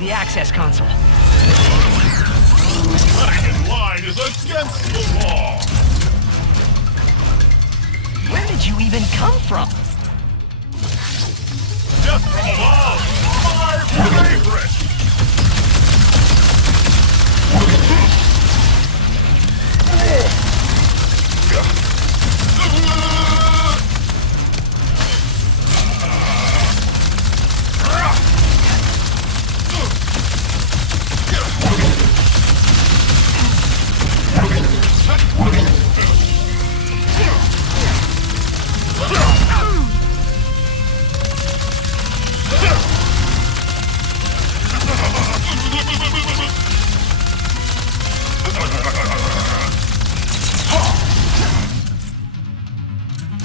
the access console. Cutting in line is against the law. Where did you even come from? Just from above, my favorite.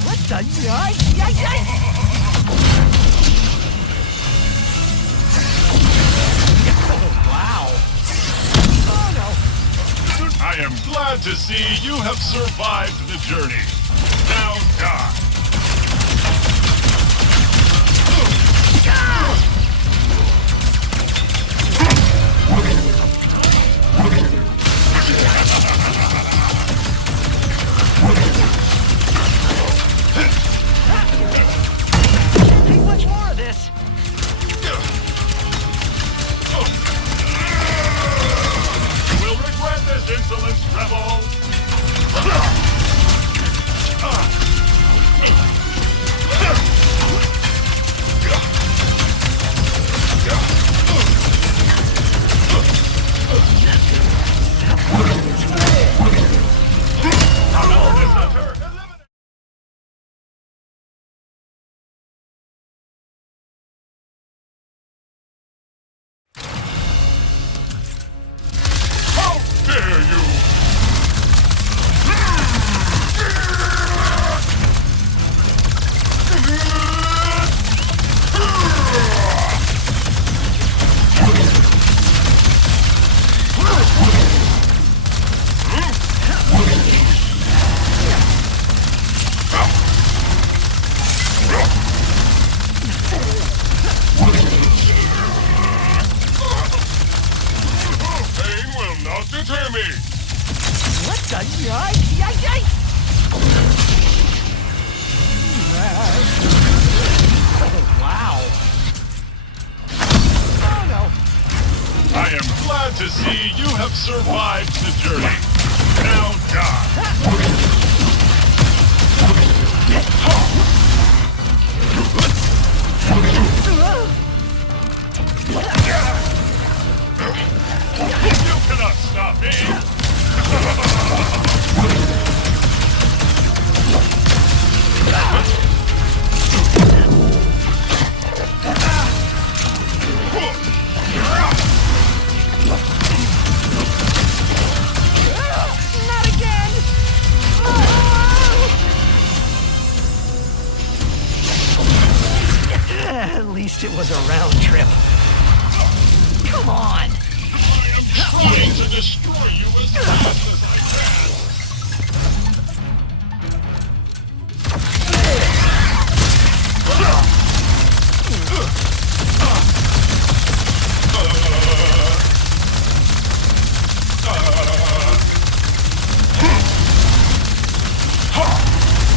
What the? Wow. Oh no. I am glad to see you have survived the journey. Now die. Think much more of this. You will regret this insolence, rebel. How dare you! Pain will not deter me! What the? Oh, wow. Oh no. I am glad to see you have survived the journey. Now die! You cannot stop me! Not again! At least it was a round trip. Come on! I am trying to destroy you as fast as I can!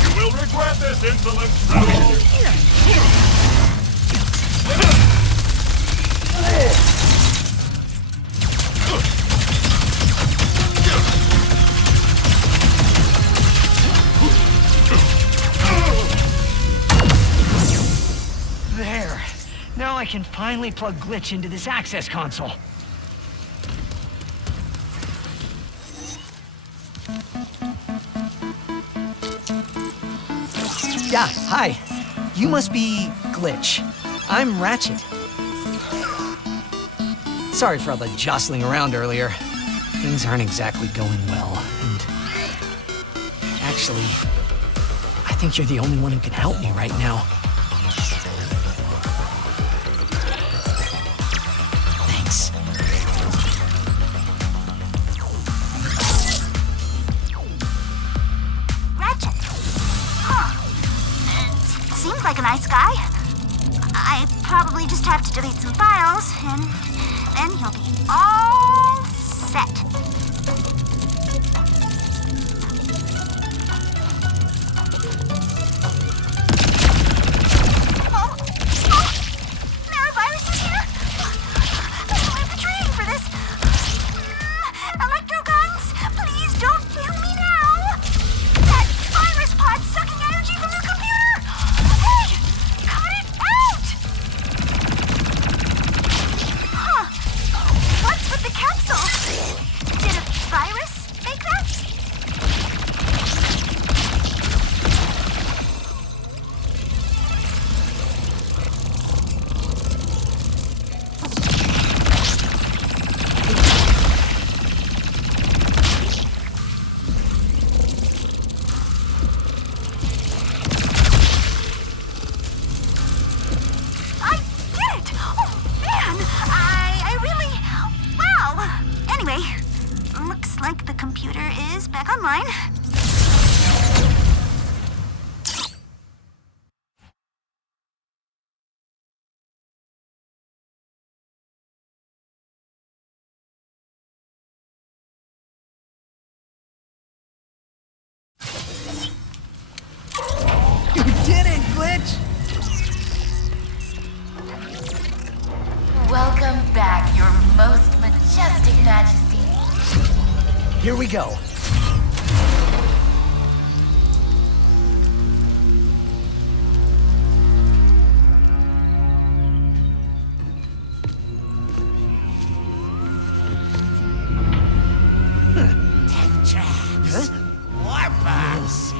You will regret this insolence, rebel! There. Now I can finally plug Glitch into this access console. Yeah, hi. You must be Glitch. I'm Ratchet. Sorry for all the jostling around earlier. Things aren't exactly going well, and... Actually, I think you're the only one who can help me right now. Thanks. Ratchet. Huh. Seems like a nice guy. I probably just have to delete some files, and then he'll be all set. There are viruses here? I'm betraying for this. Electro guns, please don't kill me now. That virus pod's sucking energy from the computer. Hey, cut it out. Huh. What's with the capsule? Did a virus make that? I did it! Oh, man! I really... Well, anyway, looks like the computer is back online. You did it, Glitch! Welcome back, your most majestic majesty. Here we go. Traps, warp-bombs,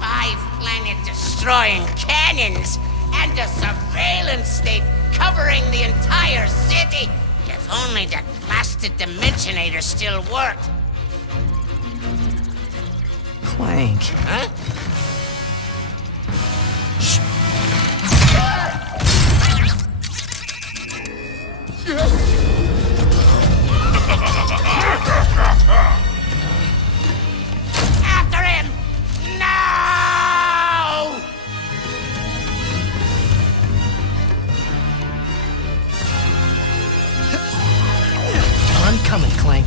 5 planet-destroying cannons, and a surveillance state covering the entire city. If only that blasted Dimensionator still worked. Clank. Huh? After him! No! I'm coming, Clank.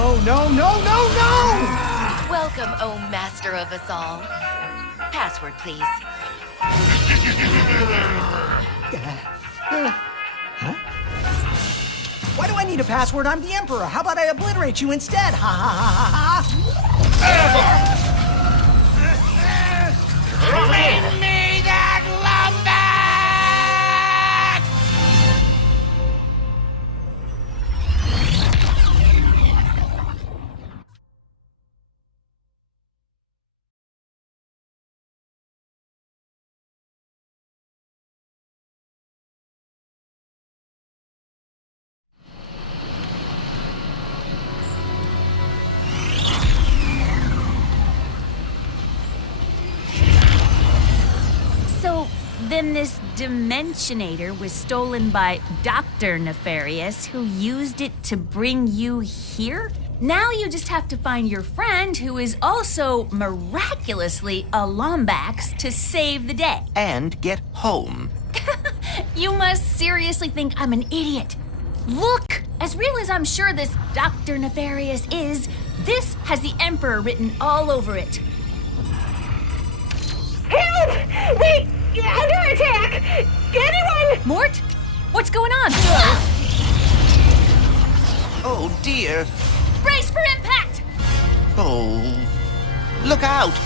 Oh, no, no, no, no! Welcome, oh master of us all. Password, please. Why do I need a password? I'm the Emperor. How about I obliterate you instead? Ha ha ha ha Bring me that lumber! So, then this Dimensionator was stolen by Dr. Nefarious, who used it to bring you here? Now you just have to find your friend, who is also miraculously a Lombax, to save the day. And get home. You must seriously think I'm an idiot. Look! As real as I'm sure this Dr. Nefarious is, this has the Emperor written all over it. Help! Wait! Under attack! Anyone! Mort? What's going on? Oh dear. Brace for impact! Oh. Look out!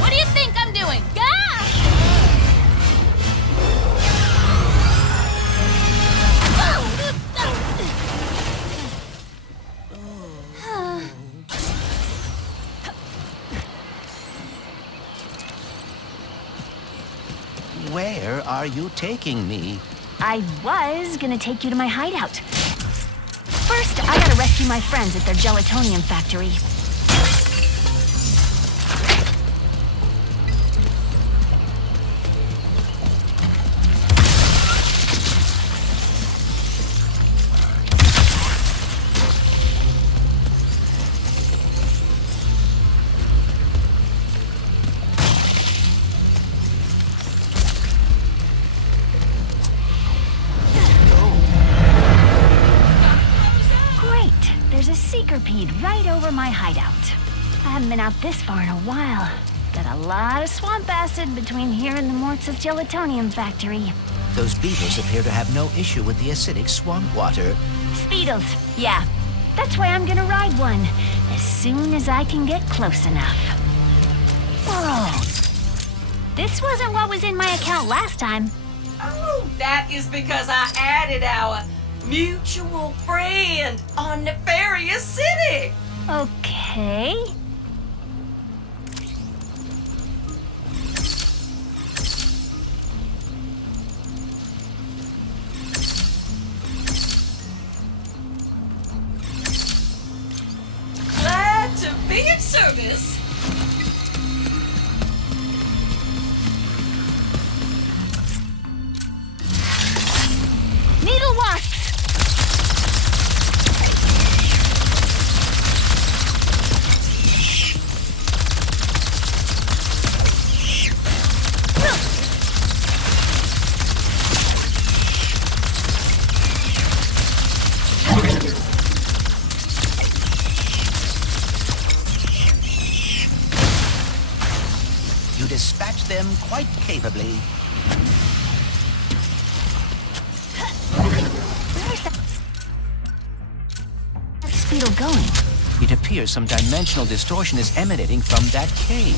What do you think I'm doing? Where are you taking me? I was gonna take you to my hideout. First, I gotta rescue my friends at their gelatonium factory. seeker-peed right over my hideout. I haven't been out this far in a while. Got a lot of swamp acid between here and the Mortz's gelatonium factory. Those beetles appear to have no issue with the acidic swamp water. Speedles, yeah. That's why I'm gonna ride one, as soon as I can get close enough. Whoa. This wasn't what was in my account last time. Oh, that is because I added our mutual friend on Nefarious City. Okay. Glad to be of service. Needle wasps! You dispatch them quite capably. Where's that Speedle going? It appears some dimensional distortion is emanating from that cave.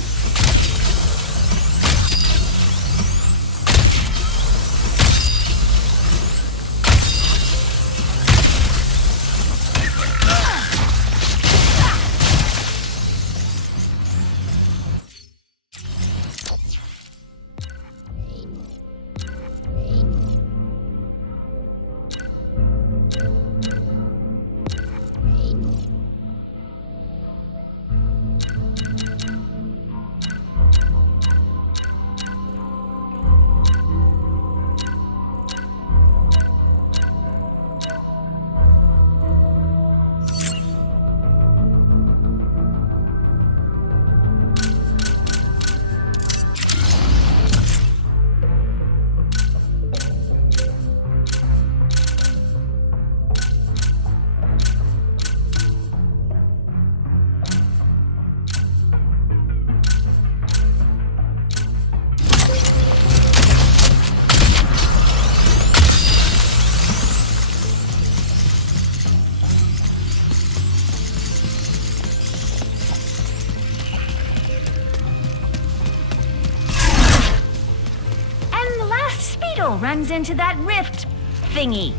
Runs into that rift thingy.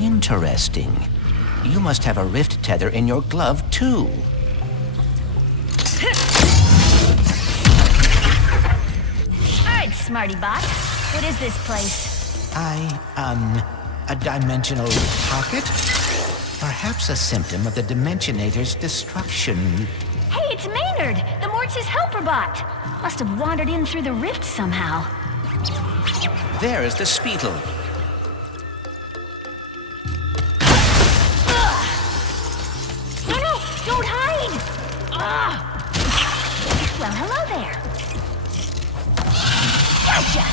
Interesting. You must have a rift tether in your glove, too. All right, smarty bot. What is this place? A dimensional pocket? Perhaps a symptom of the Dimensionator's destruction. Hey, it's Maynard, the Mortz's helper bot. Must have wandered in through the rift somehow. There is the Speedle. No, don't hide! Well, hello there. Gotcha!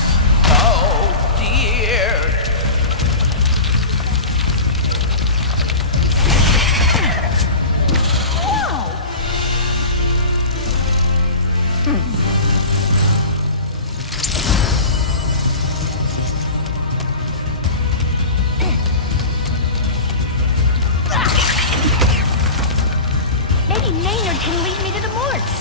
Oh, dear. Maybe Maynard can lead me to the Mortz.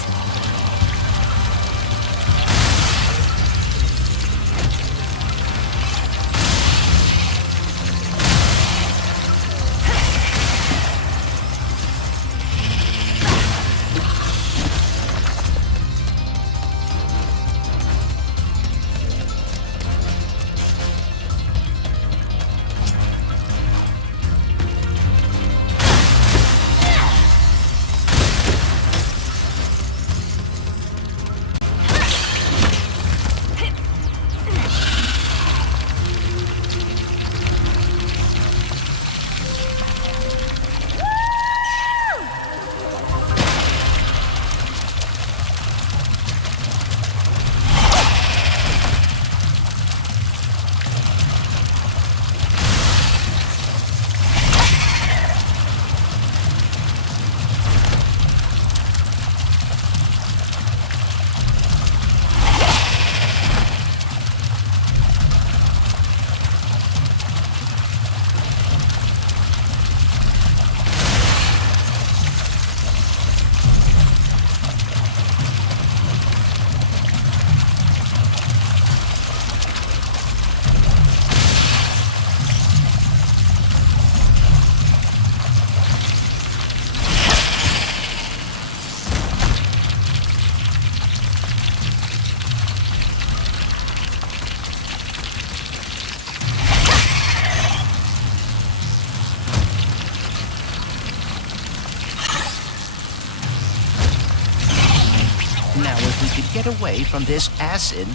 get away from this acid.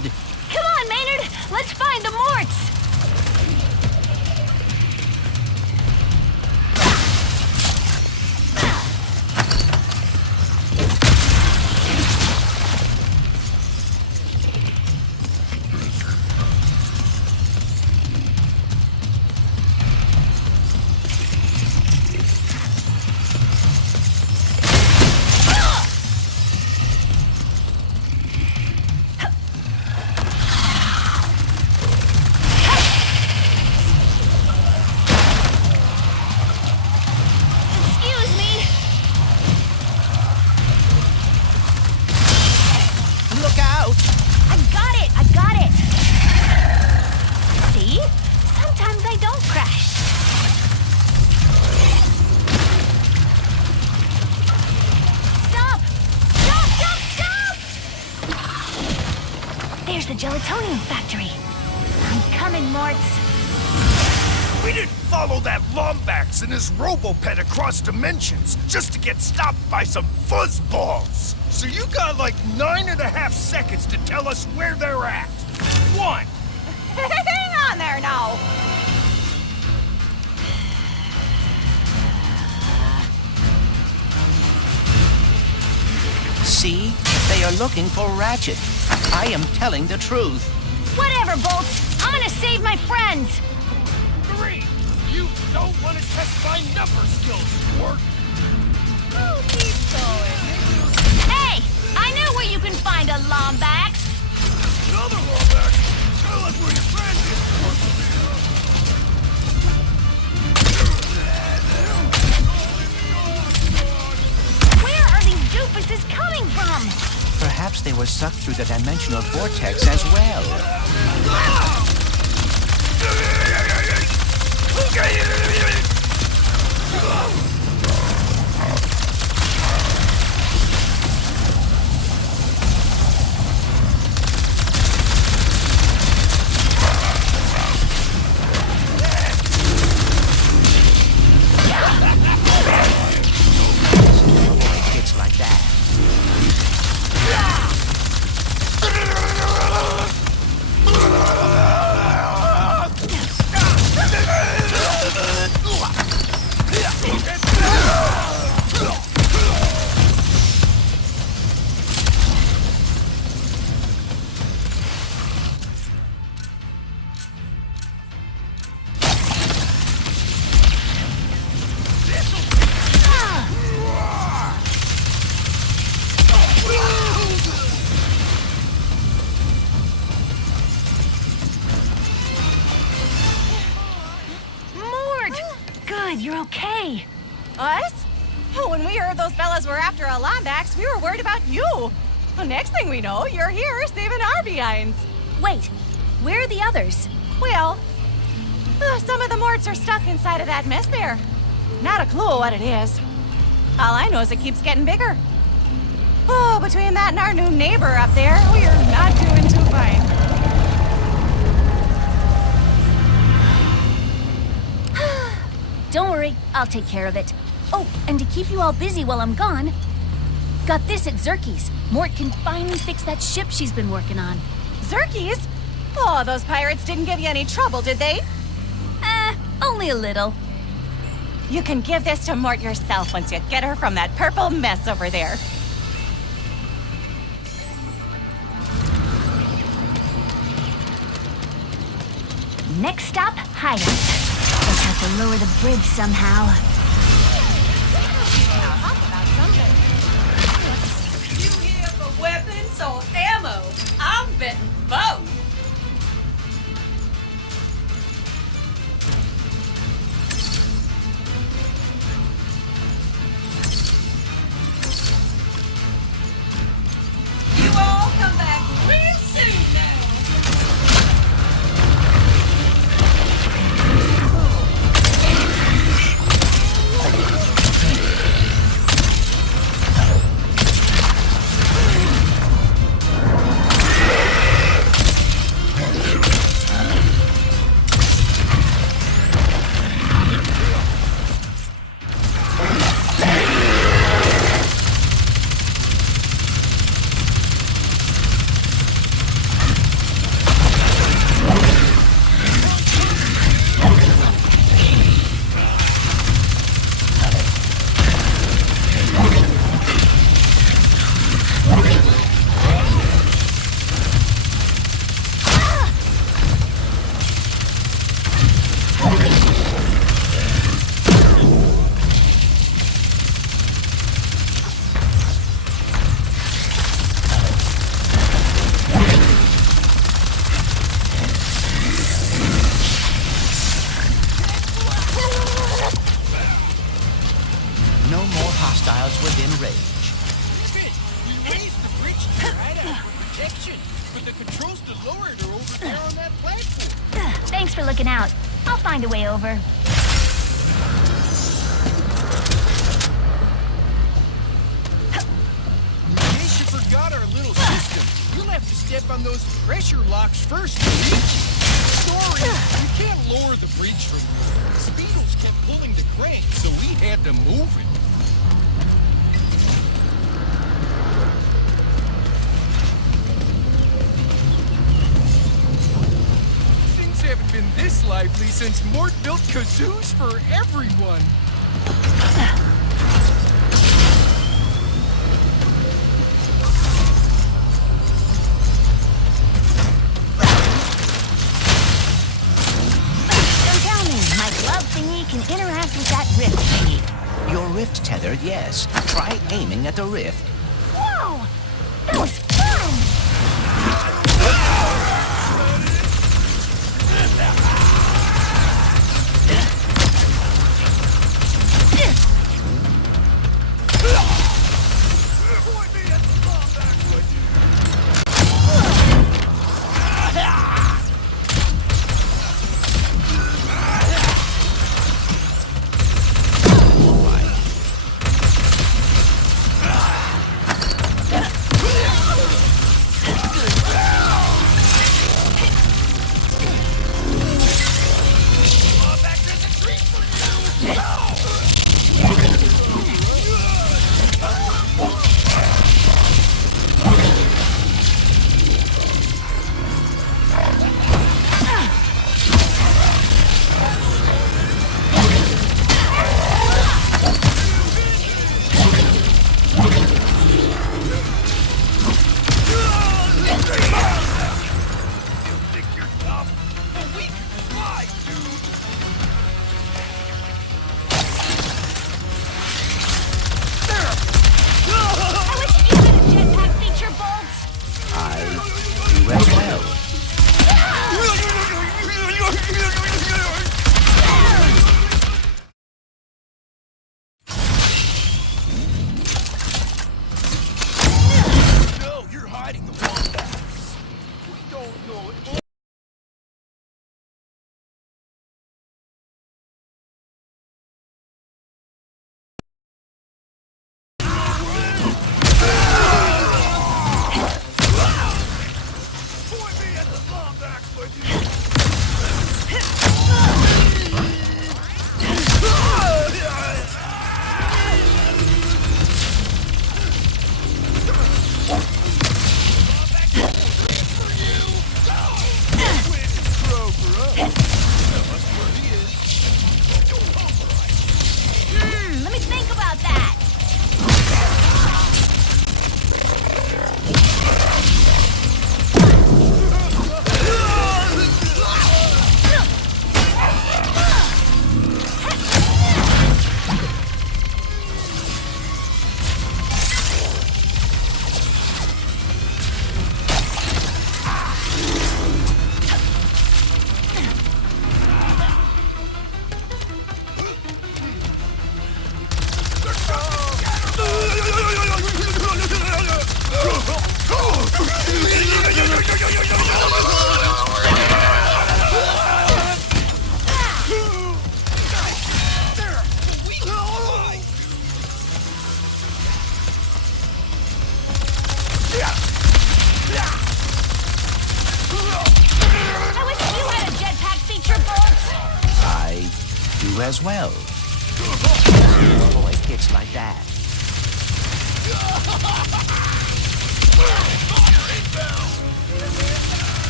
Come on, Maynard! Let's find the Morts! There's the gelatonium factory. I'm coming, Morts. We didn't follow that Lombax and his Robopet across dimensions just to get stopped by some fuzzballs. So you got like 9.5 seconds to tell us where they're at. 1. Hang on there now. See? They are looking for Ratchet. I am telling the truth. Whatever, Bolts. I'm gonna save my friends. 3. You don't want to test my number skills, sport. Oh, keep going. Hey! I know where you can find a Lombax. Another Lombax? Tell us where your friend is, sport. Where are these doofuses coming from? Perhaps they were sucked through the dimensional vortex as well. It's like that. Good, you're okay. Us? Oh, when we heard those fellas were after a Lombax, we were worried about you. Well, next thing we know, you're here saving our behinds. Wait, where are the others? Well, some of the Morts are stuck inside of that mess there. Not a clue what it is. All I know is it keeps getting bigger. Oh, between that and our new neighbor up there, we're not doing too fine. Don't worry, I'll take care of it. Oh, and to keep you all busy while I'm gone, got this at Zerky's. Mort can finally fix that ship she's been working on. Zerky's? Oh, those pirates didn't give you any trouble, did they? Only a little. You can give this to Mort yourself once you get her from that purple mess over there. Next stop, hideout. Just have to lower the bridge somehow. You here for weapons or ammo? I'm betting both. You all come back real soon now. was within range. We raised the bridge to try to have protection, but the controls to lower it are over there on that platform. Thanks for looking out. I'll find a way over. In case you forgot our little system, you'll have to step on those pressure locks first to reach. Sorry, we can't lower the bridge from here. Speedles kept pulling the crank, so we had to move it. Things haven't been this lively since Mort built kazoos for everyone. Can interact with that rift thingy. Your rift tethered, yes. Try aiming at the rift. Whoa! That was fun! As well. Avoid hits like that.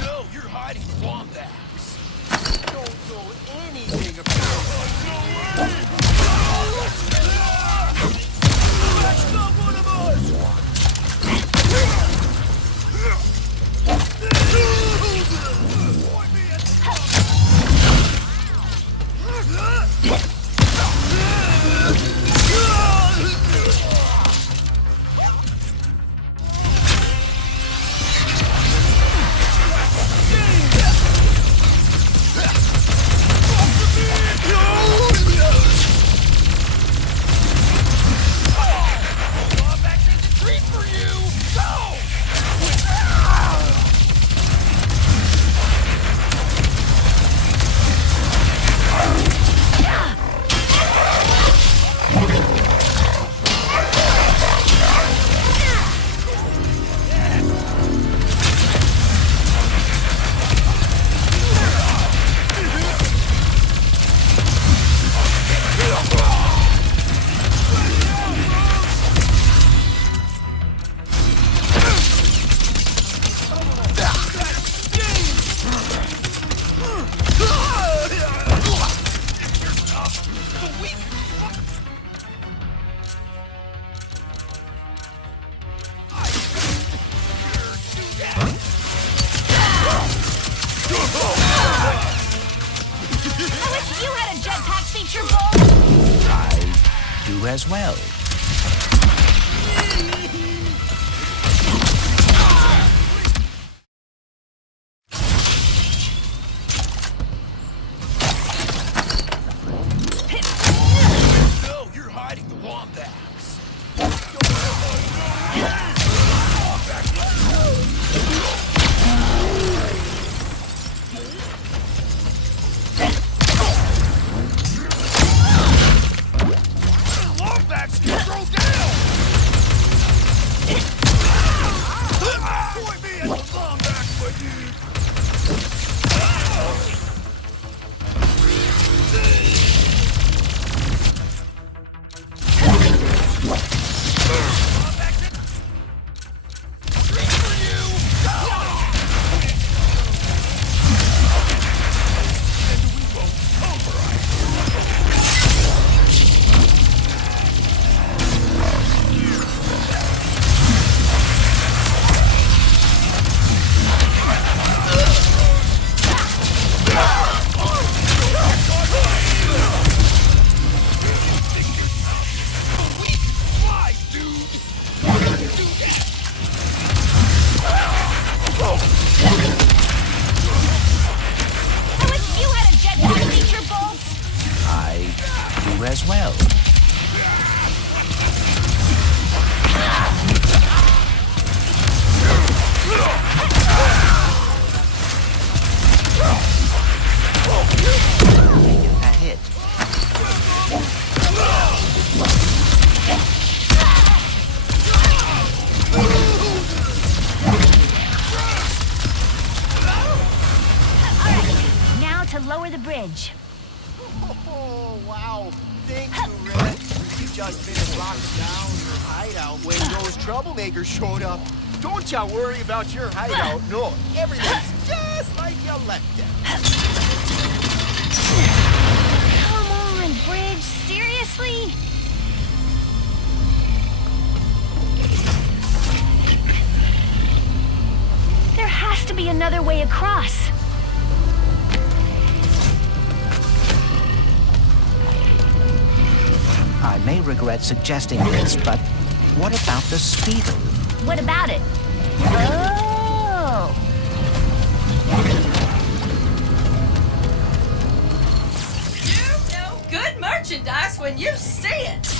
No, you're hiding wombats. Don't know anything about That's not one of us! Point me at the you as well. No, you're hiding the wombats. Wombats can throw down! Join me at the wombats, my dude! I wish you had a jetpack feature, Bolts. I do as well. A hit. Now to lower the bridge. Oh, wow. Thank you, Red. We just finished locking down your hideout when those troublemakers showed up. Don't ya worry about your hideout. No, everything's just like you left it. Come on, bridge. Seriously? There has to be another way across. I may regret suggesting this, but what about the Speedle? What about it? Oh! You know good merchandise when you see it.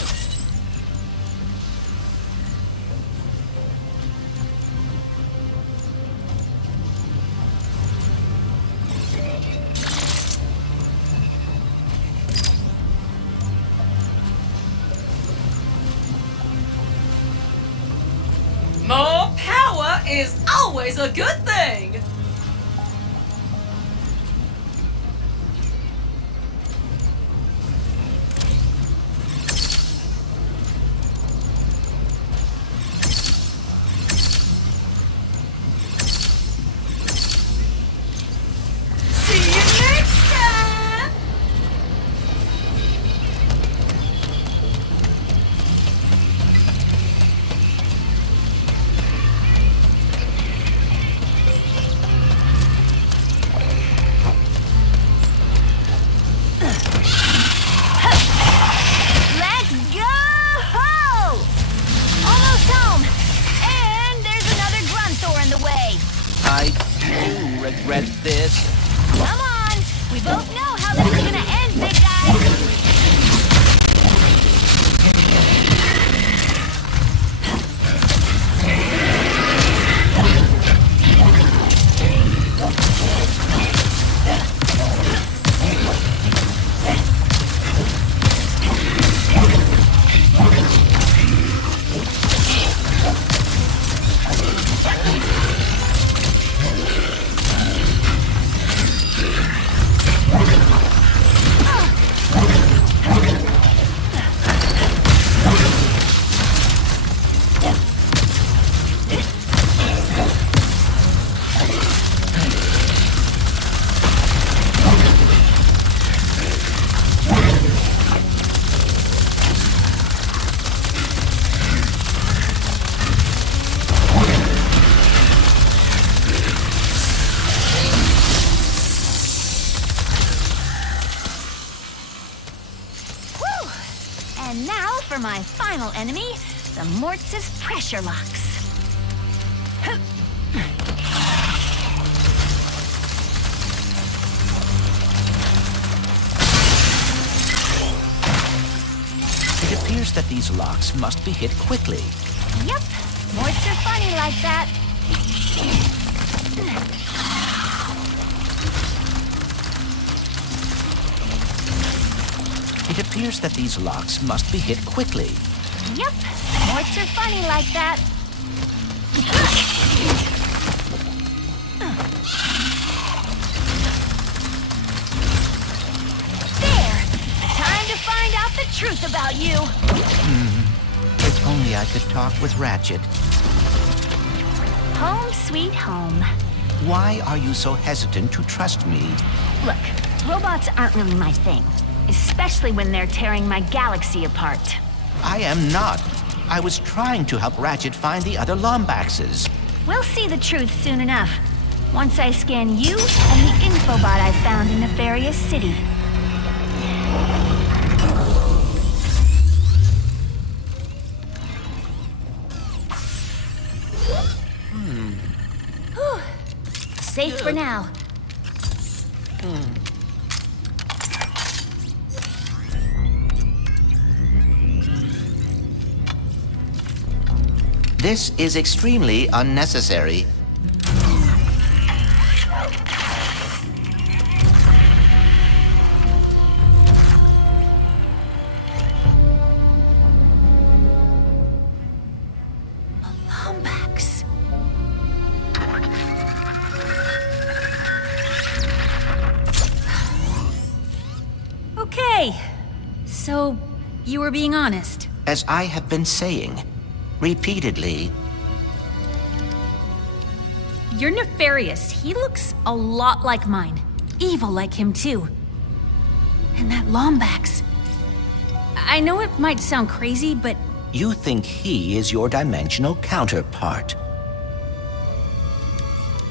More power is always a good thing. See you next time. Let's go! Almost home. And there's another Grunthor in the way. I do regret this. Come on. We both know how this is gonna end, big guy. my final enemy, the Mortz's pressure locks. It appears that these locks must be hit quickly. Yep, Morts are funny like that. It appears that these locks must be hit quickly. Yep, Morts are funny like that. There! Time to find out the truth about you. If only I could talk with Ratchet. Home sweet home. Why are you so hesitant to trust me? Look, robots aren't really my thing. Especially when they're tearing my galaxy apart. I am not. I was trying to help Ratchet find the other Lombaxes. We'll see the truth soon enough. Once I scan you and the infobot I found in Nefarious City. Whew. Safe for now. This is extremely unnecessary. Lombax. Okay. So, you were being honest. As I have been saying, repeatedly. You're nefarious. He looks a lot like mine. Evil like him, too. And that Lombax. I know it might sound crazy, but You think he is your dimensional counterpart.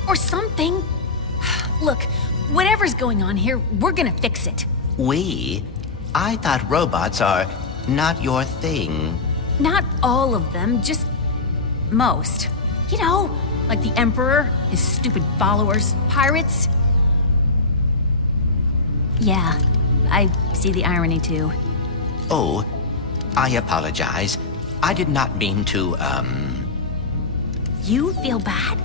or something. Look, whatever's going on here, we're gonna fix it. We? I thought robots are not your thing. Not all of them, just most. You know, like the Emperor, his stupid followers, pirates. Yeah, I see the irony too. Oh, I apologize. I did not mean to, You feel bad?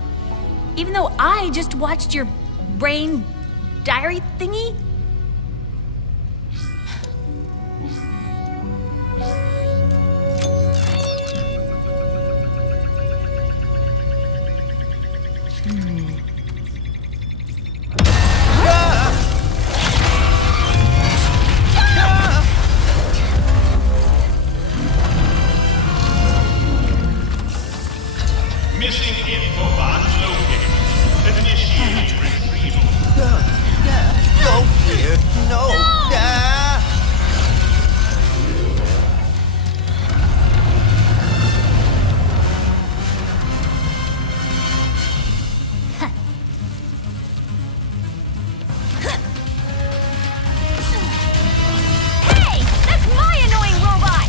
Even though I just watched your brain diary thingy? Missing infobot located. Initiating retrieval. Go here. No. Hey! That's my annoying robot!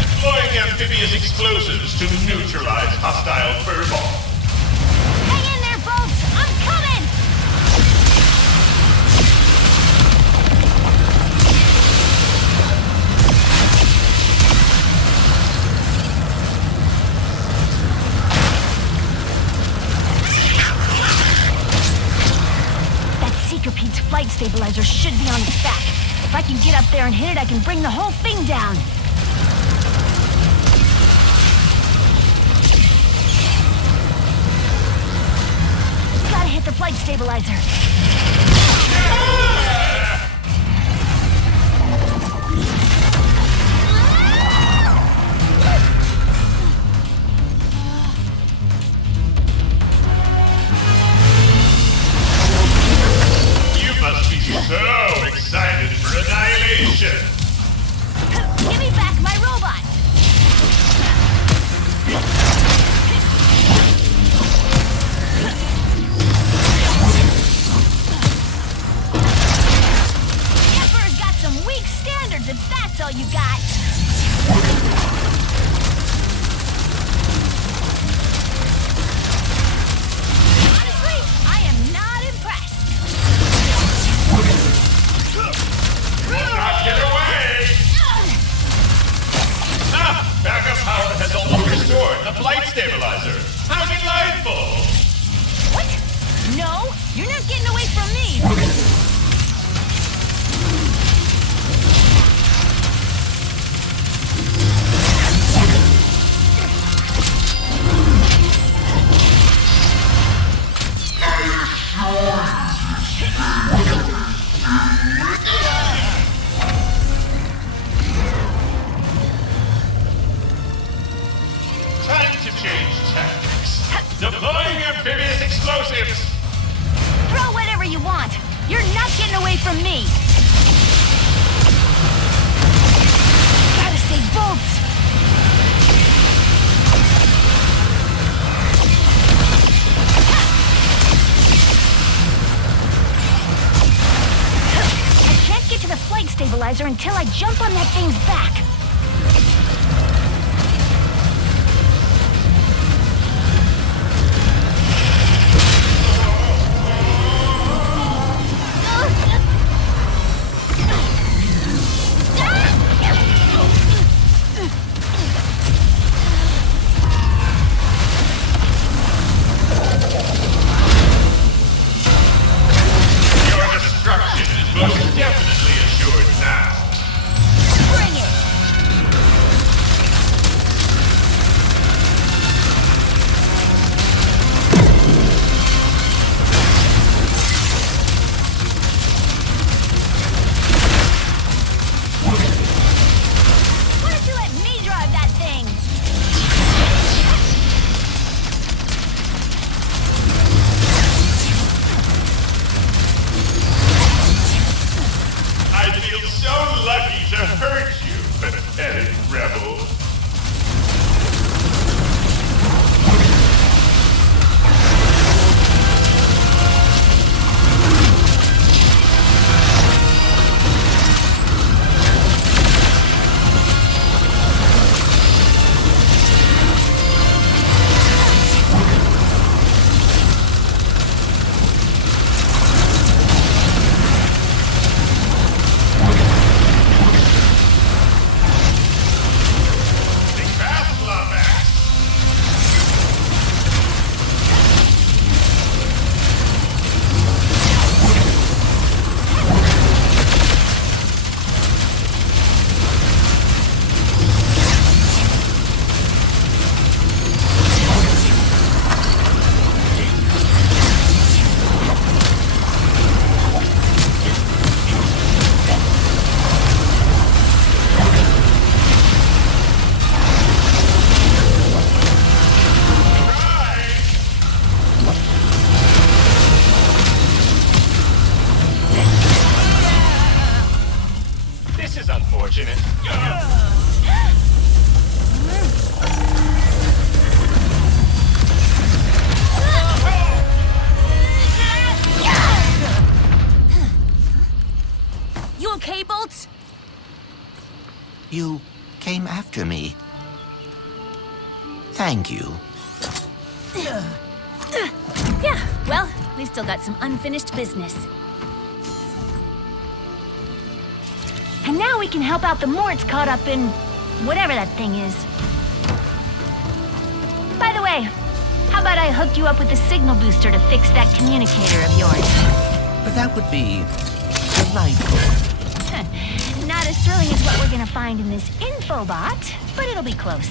Deploying amphibious explosives to neutralize hostile furball. Hang in there, folks! I'm coming! That Seekerpede's flight stabilizer should be on its back. If I can get up there and hit it, I can bring the whole thing down. Gotta hit the flight stabilizer. You must be so excited for annihilation. Give me back my robot! You're not getting away from me! Time to change tactics. Deploying amphibious explosives. Throw whatever you want. You're not getting away from me. Gotta save bolts. I can't get to the flight stabilizer until I jump on that thing's back. Most definitely assured now. Bring it! Why don't you let me drive that thing? I feel so lucky to hurt you, pathetic rebel. This is unfortunate. You okay, Bolts? You came after me. Thank you. Yeah, well, we've still got some unfinished business. And now we can help out the Morts caught up in whatever that thing is. By the way, how about I hook you up with the signal booster to fix that communicator of yours? But that would be delightful. Not as thrilling as what we're gonna find in this infobot, but it'll be close.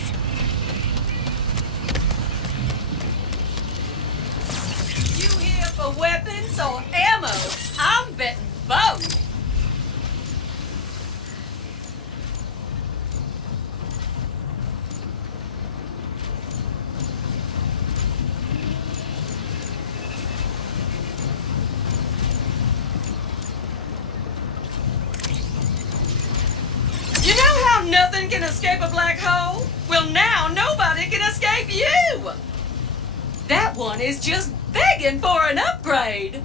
You here for weapons or ammo? I'm betting both. You know how nothing can escape a black hole? Well, now nobody can escape you! That one is just begging for an upgrade.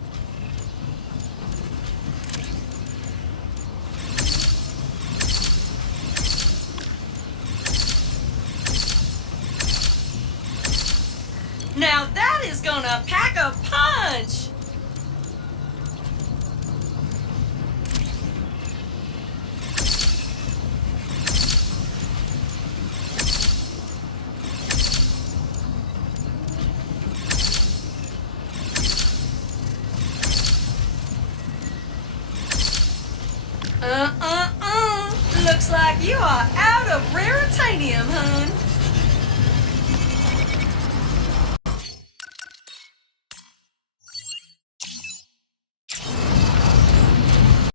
Now that is gonna pack a punch! Looks like you are out of raritanium, hun.